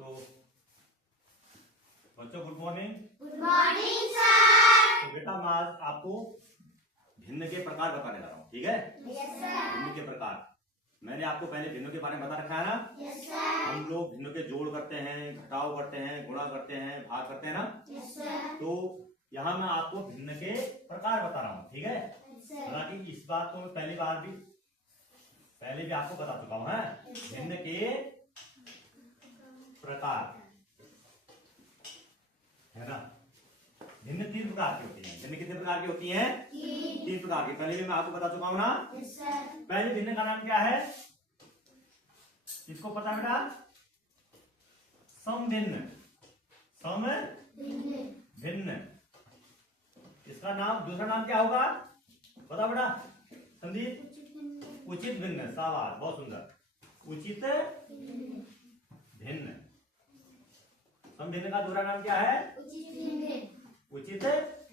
तो बच्चों good morning. Good morning sir. तो बेटा मैं आज आपको भिन्न के प्रकार बताने जा रहा हूँ, ठीक है? Yes sir. भिन्न के प्रकार मैंने आपको पहले भिन्नों के बारे में बता रखा है ना। Yes sir. हम लोग भिन्नों के जोड़ करते हैं, घटाव करते हैं, गुणा करते हैं, भाग करते हैं ना। Yes sir. तो यहाँ मैं आपको भिन्न के प्रकार बता रहा हूँ, ठीक है? सर। हालांकि इस बात को मैं पहले भी आपको बता चुका हूँ, है भिन्न के प्रकार, है ना। भिन्न 3 प्रकार की होती है। भिन्न कितने प्रकार की होती हैं? 3 प्रकार की। पहले भी मैं आपको बता चुका हूँ ना। Yes sir. पहले भिन्न का नाम क्या है? इसको पता बेटा? समभिन्न। सम भिन्न। इसका नाम दूसरा नाम क्या होगा? बता बेटा संदीप। उचित भिन्न। शाबाश, बहुत सुंदर। उचित भिन्न। समभिन्न का दूसरा नाम क्या है? उचित भिन्न। उचित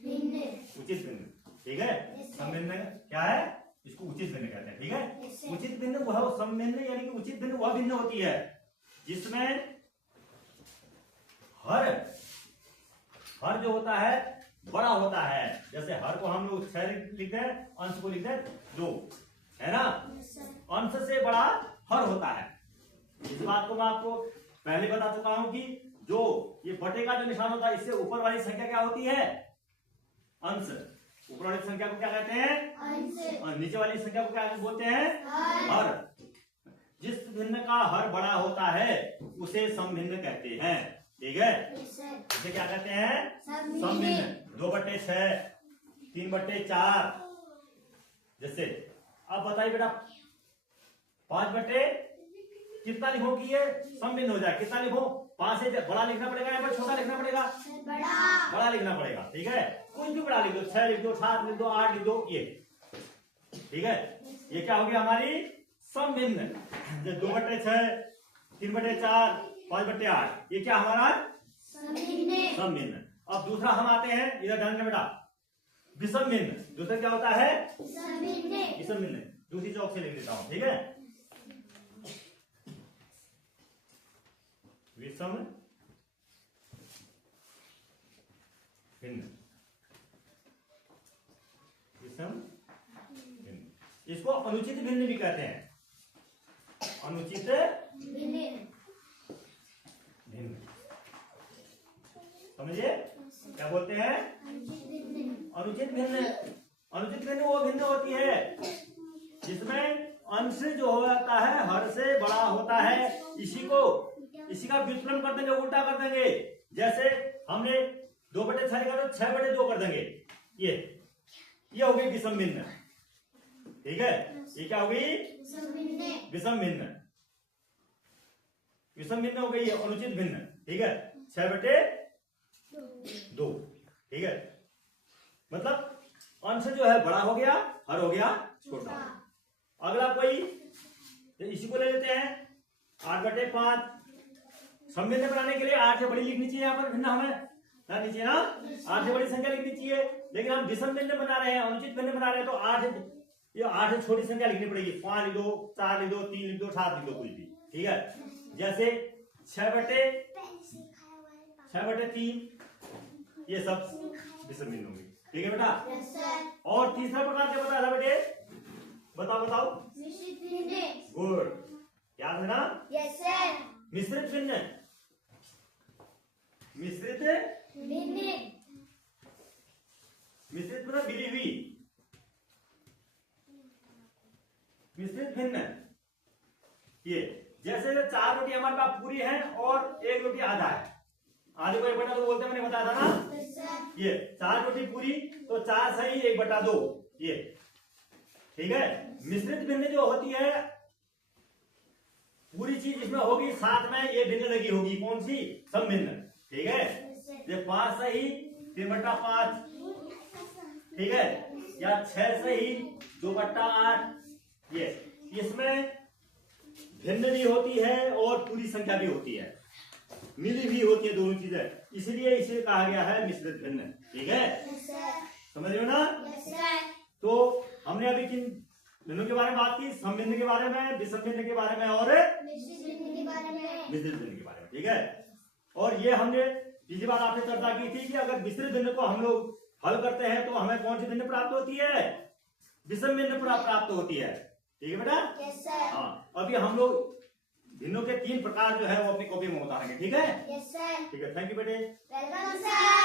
भिन्न। उचित भिन्न, ठीक है। समभिन्न क्या है? इसको उचित भिन्न कहते हैं, ठीक है। उचित भिन्न वह समभिन्न यानी कि उचित भिन्न वह भिन्न होती है जिसमें हर जो होता है बड़ा होता है। जैसे हर को हम लोग 6 लिखते हैं, अंश को लिखते हैं 2, है ना। अंश से बड़ा हर होता है। इस बात को मैं आपको पहले बता चुका हूं कि जो ये बटे का जो निशान होता है, इससे ऊपर वाली संख्या क्या होती है? अंश। ऊपर वाली संख्या को क्या कहते हैं? अंश। और नीचे वाली संख्या को क्या बोलते हैं? हर। जिस भिन्न का हर बड़ा होता है उसे समभिन्न कहते हैं, ठीक है। इसे क्या कहते हैं? समभिन्न। 2/6, 3/4। जैसे अब बताइए बेटा 5 कितना लिखो कि ये समभिन्न हो जाए? कितना लिखो? 5 से बड़ा लिखना पड़ेगा या छोटा लिखना पड़ेगा? बड़ा लिखना पड़ेगा, ठीक है। कुछ भी बड़ा लिख दो, 6 लिख दो, 7 लिख दो, 8 लिख दो, ये ठीक है। ये क्या होगी हमारी समभिन्न। 2/6, 3/4, 5/8, ये क्या हमारा समभिन्न। अब दूसरा हम आते हैं इधर ध्यान बेटा, विषम भिन्न। दूसरा क्या होता है? विषम भिन्न। दूसरी चौक से लिख देता हूं, ठीक है। विषम भिन्न। विषम भिन्न, इसको अनुचित भिन्न भी कहते हैं। अनुचित भिन्न, समझिए क्या बोलते हैं? अनुचित भिन्न। अनुचित भिन्न वो भिन्न होती है जिसमें अंश जो होता है हर से बड़ा होता है। इसी का व्युत्क्रम कर देंगे, उल्टा कर देंगे। जैसे हमने 2/6 लिखा तो 6/2 कर देंगे। ये हो गई विषम भिन्न, ठीक है। ये क्या हो गई? विषम भिन्न। विषम भिन्न हो गई है अनुचित भिन्न, ठीक है। 6/2, ठीक है। मतलब अंश जो है बड़ा हो गया, हर हो गया छोटा। अगला कोई इसी को ले लेते हैं 8/5। समभिन्न बनाने के लिए 8 से बड़ी लिखनी चाहिए। यहाँ पर भिन्न हमें ना नीचे ना 8 से बड़ी संख्या लिखनी चाहिए, लेकिन हम विषम भिन्न बना रहे हैं, अनुचित भिन्न बना रहे हैं, तो 8 से छोटी संख्या लिखनी पड़ेगी। 5 लिख दो, 4 लिख दो, 3 लिख दो, 7 लिख दो, कुछ भी, ठीक है। जैसे 6/3, ये सब विषम भिन्न होंगे, ठीक है बेटा। और तीसरा प्रकार क्या बताया था बेटे? बताओ। गुड, याद है ना? मिश्रित भिन्न। मिश्रित मतलब मिली हुई। मिश्रित भिन्न ये जैसे 4 रोटी हमारे पास पूरी है और 1 रोटी आधा है। आधे को 1/2 बोलते हैं, मैंने बताया था ना। ये 4 रोटी पूरी तो 4 सही 1/2, ये ठीक है। मिश्रित भिन्न जो होती है पूरी चीज इसमें होगी, साथ में ये भिन्न लगी होगी। कौन सी? समभिन्न, ठीक है। ये 5 सही 3/5, ठीक है, या 6 सही 2/8। ये इसमें भिन्न भी होती है और पूरी संख्या भी होती है, मिली भी होती है, दोनों चीजें। इसलिए इसे कहा गया है मिश्रित भिन्न, ठीक है। समझ रहे हो ना? तो हमने अभी किन भिन्नों के बारे में बात की, समभिन्न के बारे में, विषम भिन्न के बारे में और मिश्रित भिन्न के बारे में। मिश्रित भिन्न के बारे में। ठीक है, और ये हमने पिछली बार आपने चर्चा की थी कि अगर मिश्रित भिन्न को हम लोग हल करते हैं तो हमें कौन सी भिन्न प्राप्त होती है? विषम भिन्न प्राप्त होती है। ठीक है बेटा? Yes sir. हाँ, अभी हम लोग भिन्नों के 3 प्रकार जो है वो अपनी कॉपी में बताएंगे। ठीक है? Yes sir. ठीक है, थैंक यू बेटे। Welcome sir.